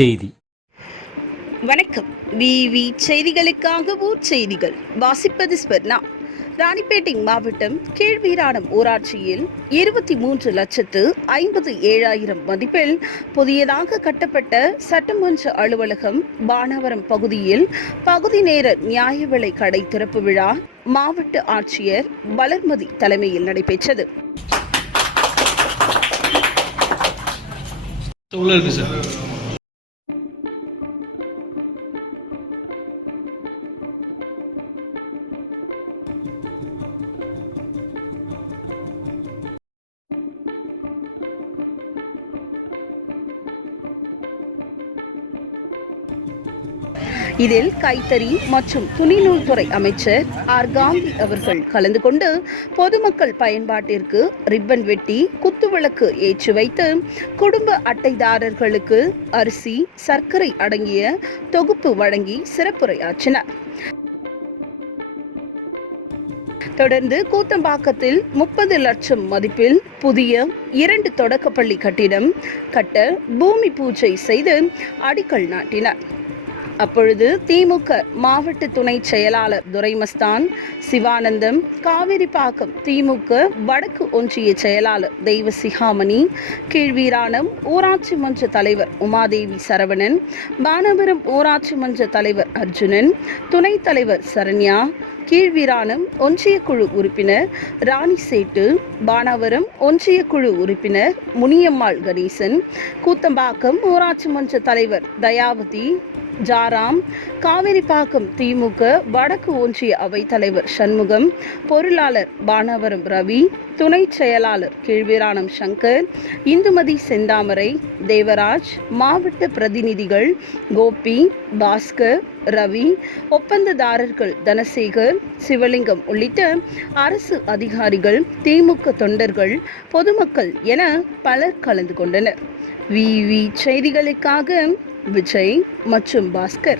செய்தி. வணக்கம். விவி செய்திகளுக்காக ஊர் செய்திகள். வாசிப்பது ஸ்வர்ணா. ராணிப்பேட்டை மாவட்டம் கீழ்வீராணம் ஊராட்சியில் இருபத்தி மூன்று லட்சத்து ஐம்பது ஏழாயிரம் மதிப்பில் புதியதாக கட்டப்பட்ட சட்டமன்ற அலுவலகம் பானவரம் பகுதியில் பகுதி நேர நியாய விலை கடை திறப்பு விழா மாவட்ட ஆட்சியர் வளர்மதி தலைமையில் நடைபெற்றது. உள்ள இருக்கு சார். இதில் கைத்தறி மற்றும் துணிநூல் துறை அமைச்சர் ஆர். காந்தி அவர்கள் கலந்து கொண்டு பொதுமக்கள் பயன்பாட்டிற்கு ரிப்பன் வெட்டி குத்துவிளக்கு ஏற்றி வைத்து குடும்ப அட்டைதாரர்களுக்கு அரிசி சர்க்கரை அடங்கிய தொகுப்பு வழங்கி சிறப்புரையாற்றினார். தொடர்ந்து கூத்தம்பாக்கத்தில் முப்பது லட்சம் மதிப்பில் புதிய இரண்டு தொடக்கப்பள்ளி கட்டிடம் கட்ட பூமி பூஜை செய்து அடிக்கல் நாட்டினார். அப்பொழுது திமுக மாவட்ட துணை செயலாளர் துரைமஸ்தான் சிவானந்தம் காவிரிப்பாக்கம் திமுக வடக்கு ஒன்றிய செயலாளர் தெய்வ சிகாமணி கீழ்வீராணம் ஊராட்சி மன்ற தலைவர் உமாதேவி சரவணன் பானபுரம் ஊராட்சி மன்ற தலைவர் அர்ஜுனன் துணைத் தலைவர் சரண்யா கீழ்வீராணம் ஒன்றிய குழு உறுப்பினர் ராணி சேட்டு பானாவரம் ஒன்றிய குழு உறுப்பினர் முனியம்மாள் கணேசன் கூத்தம்பாக்கம் ஊராட்சி மன்ற தலைவர் தயாவதி ஜாராம் காவேரிப்பாக்கம் திமுக வடக்கு ஒன்றிய அவைத்தலைவர் சண்முகம் பொருளாளர் பானவரம் ரவி துணை செயலாளர் கீழ்வீராணம் சங்கர் இந்துமதி செந்தாமரை தேவராஜ் மாவட்ட பிரதிநிதிகள் கோபி பாஸ்கர் ரவி ஒப்பந்ததாரர்கள் தனசேகர் சிவலிங்கம் உள்ளிட்ட அரசு அதிகாரிகள் திமுக தொண்டர்கள் பொதுமக்கள் என பலர் கலந்து கொண்டனர். விவி செய்திகளுக்காக விஜய் மற்றும் பாஸ்கர்.